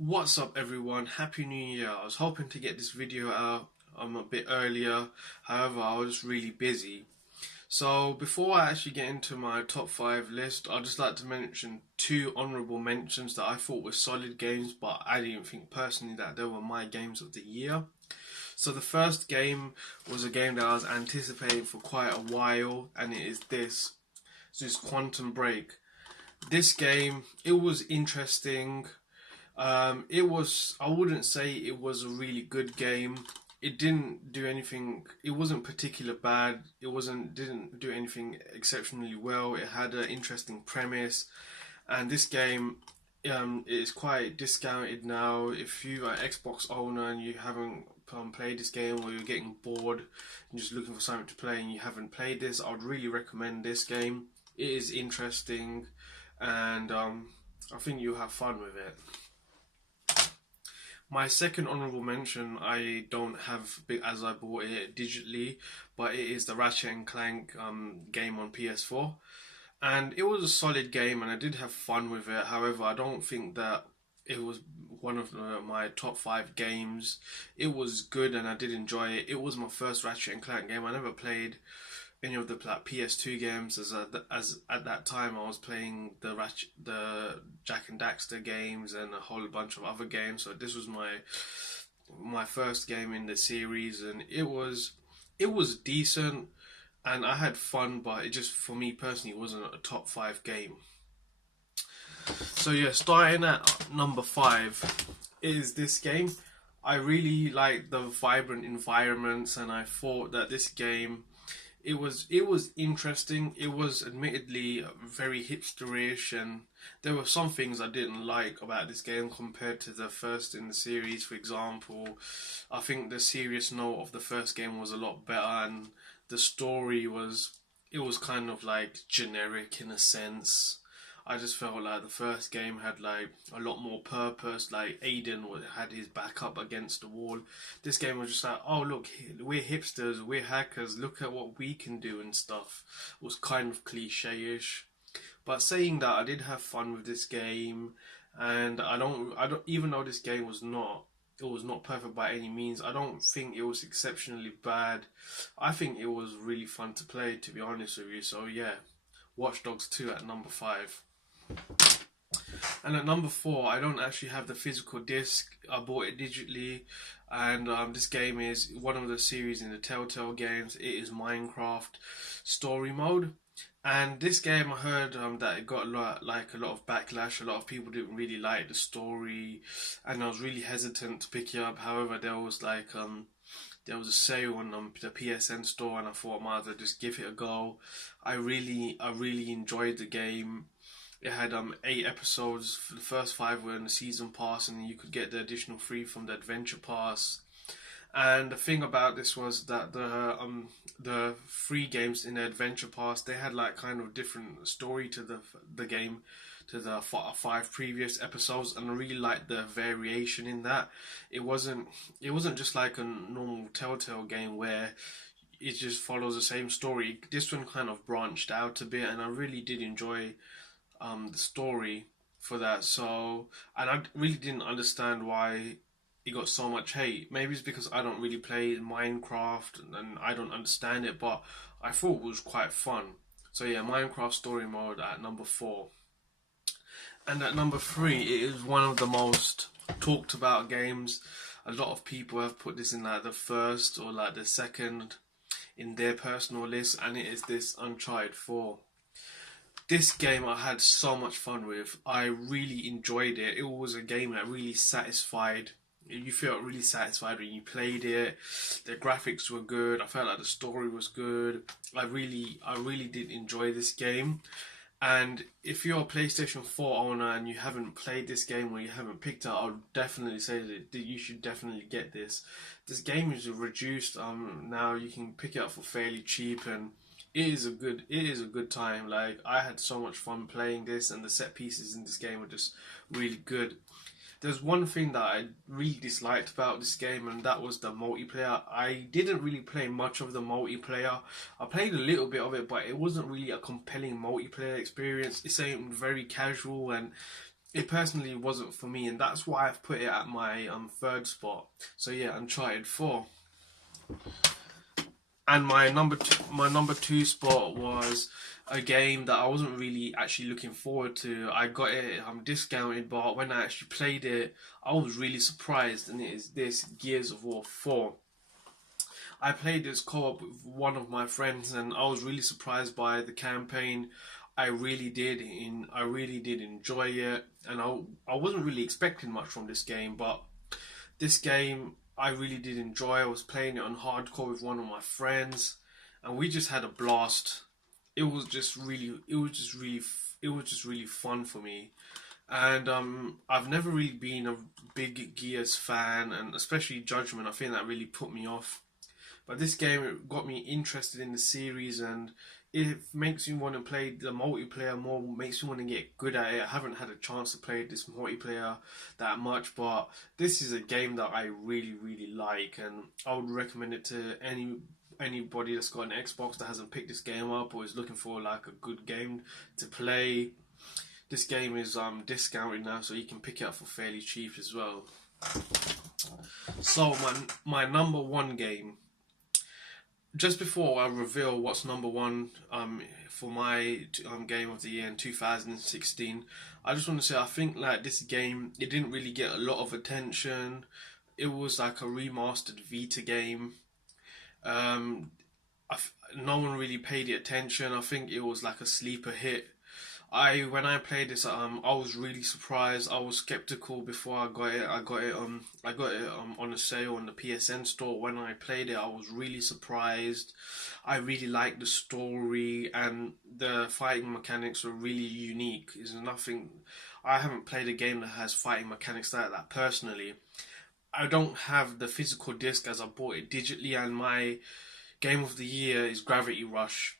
What's up everyone, happy new year. I was hoping to get this video out a bit earlier, however I was really busy. So before I actually get into my top 5 list, I'd just like to mention two honourable mentions that I thought were solid games, but I didn't think personally that they were my games of the year. So the first game was a game that I was anticipating for quite a while, and it is this. So it's Quantum Break. This game, it was interesting. I wouldn't say it was a really good game. It didn't do anything. It wasn't particularly bad. Didn't do anything exceptionally well. It had an interesting premise, and this game is quite discounted now. If you are an Xbox owner and you haven't played this game, or you're getting bored and just looking for something to play and you haven't played this, I would really recommend this game. It is interesting, and I think you'll have fun with it. My second honourable mention, I don't have as I bought it digitally, but it is the Ratchet and Clank game on PS4, and it was a solid game, and I did have fun with it. However, I don't think that it was one of my top 5 games. It was good, and I did enjoy it. It was my first Ratchet and Clank game. I never played any of the PS2 games, as at that time I was playing the Jack and Daxter games and a whole bunch of other games. So this was my first game in the series, and it was decent, and I had fun, but it just, for me personally, wasn't a top 5 game. So yeah, starting at number 5 is this game. I really like the vibrant environments, and I thought that this game, it was interesting. It was admittedly very hipsterish, and there were some things I didn't like about this game compared to the first in the series. For example, I think the serious note of the first game was a lot better, and the story was kind of like generic in a sense. I just felt like the first game had like a lot more purpose. Like Aiden had his back up against the wall. This game was just like, oh look, we're hipsters, we're hackers. Look at what we can do and stuff. It was kind of cliche-ish. But saying that, I did have fun with this game, and I don't. Even though this game it was not perfect by any means. I don't think it was exceptionally bad. I think it was really fun to play, to be honest with you. So yeah, Watch Dogs 2 at number 5. And at number 4, I don't actually have the physical disc. I bought it digitally, and this game is one of the series in the Telltale games. It is Minecraft Story Mode, and this game, I heard that it got a lot of backlash. A lot of people didn't really like the story, and I was really hesitant to pick it up. However, there was a sale on the PSN store, and I thought I might as well just give it a go. I really enjoyed the game. It had 8 episodes. For the first 5 were in the season pass, and you could get the additional 3 from the adventure pass. And the thing about this was that the free games in the adventure pass, they had like kind of different story to the game, to the 5 previous episodes, and I really liked the variation in that. It wasn't just like a normal Telltale game where it just follows the same story. This one kind of branched out a bit, and I really did enjoy the story for that. So, and I really didn't understand why it got so much hate. Maybe it's because I don't really play Minecraft and I don't understand it, but I thought it was quite fun. So yeah, Minecraft Story Mode at number 4. And at number 3, it is one of the most talked about games. A lot of people have put this in like the first or like the second in their personal list, and it is this Uncharted 4. This game I had so much fun with. I really enjoyed it. It was a game that really satisfied. You felt really satisfied when you played it. The graphics were good. I felt like the story was good. I really did enjoy this game. And if you're a PlayStation 4 owner and you haven't played this game, or you haven't picked it up, I would definitely say that you should definitely get this. This game is reduced. Now you can pick it up for fairly cheap, and it is a good time. Like, I had so much fun playing this, and the set pieces in this game were just really good. There's one thing that I really disliked about this game, and that was the multiplayer. I didn't really play much of the multiplayer. I played a little bit of it, but it wasn't really a compelling multiplayer experience. It seemed very casual, and it personally wasn't for me, and that's why I've put it at my third spot. So yeah, Uncharted 4. And my number two spot was a game that I wasn't really actually looking forward to. I got it discounted, but when I actually played it, I was really surprised, and it is this Gears of War 4. I played this co-op with one of my friends, and I was really surprised by the campaign. I really did enjoy it, and I wasn't really expecting much from this game, but this game I really did enjoy. I was playing it on hardcore with one of my friends, and we just had a blast. It was just really fun for me. And I've never really been a big Gears fan, and especially Judgment. I think that really put me off. But this game, it got me interested in the series, and it makes me want to play the multiplayer more, makes me want to get good at it. I haven't had a chance to play this multiplayer that much, but this is a game that I really, really like, and I would recommend it to anybody that's got an Xbox that hasn't picked this game up or is looking for like a good game to play. This game is discounted now, so you can pick it up for fairly cheap as well. So my number one game. Just before I reveal what's number one for my game of the year in 2016, I just want to say I think like this game, it didn't really get a lot of attention. It was like a remastered Vita game. Um, no one really paid it attention. I think it was like a sleeper hit. When I played this, I was really surprised. I was skeptical before I got it. I got it on a sale on the PSN store. When I played it, I was really surprised. I really liked the story, and the fighting mechanics were really unique. There's nothing. I haven't played a game that has fighting mechanics like that personally. I don't have the physical disc as I bought it digitally, and my game of the year is Gravity Rush.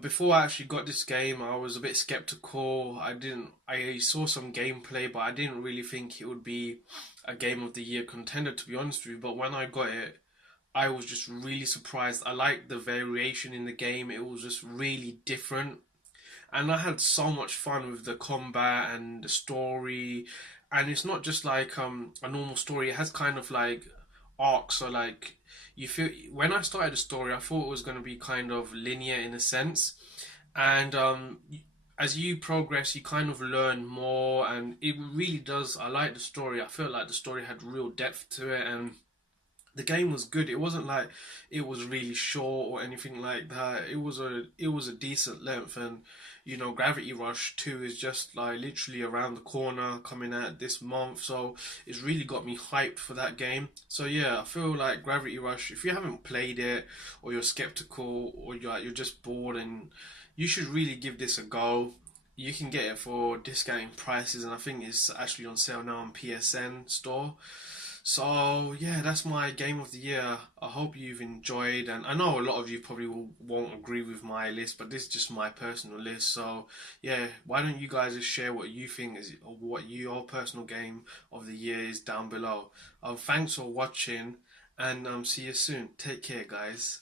Before I actually got this game, I was a bit skeptical. I saw some gameplay, but I didn't really think it would be a game of the year contender, to be honest with you. But when I got it, I was just really surprised. I liked the variation in the game. It was just really different. And I had so much fun with the combat and the story. And it's not just like a normal story. It has kind of like arcs, so like you feel when I started the story, I thought it was going to be kind of linear in a sense, and as you progress, you kind of learn more, and it really does. I like the story. I felt like the story had real depth to it, and the game was good. It wasn't like it was really short or anything like that. It was a decent length, and Gravity Rush 2 is just like literally around the corner, coming out this month. So it's really got me hyped for that game. So yeah, I feel like Gravity Rush, if you haven't played it, or you're skeptical, or you're just bored, and you should really give this a go. You can get it for discounting prices, and I think it's actually on sale now on PSN store. So yeah, that's my game of the year. I hope you've enjoyed, and I know a lot of you probably won't agree with my list, but this is just my personal list. So yeah, why don't you guys just share what you think is, or what your personal game of the year is down below. Thanks for watching, and see you soon. Take care, guys.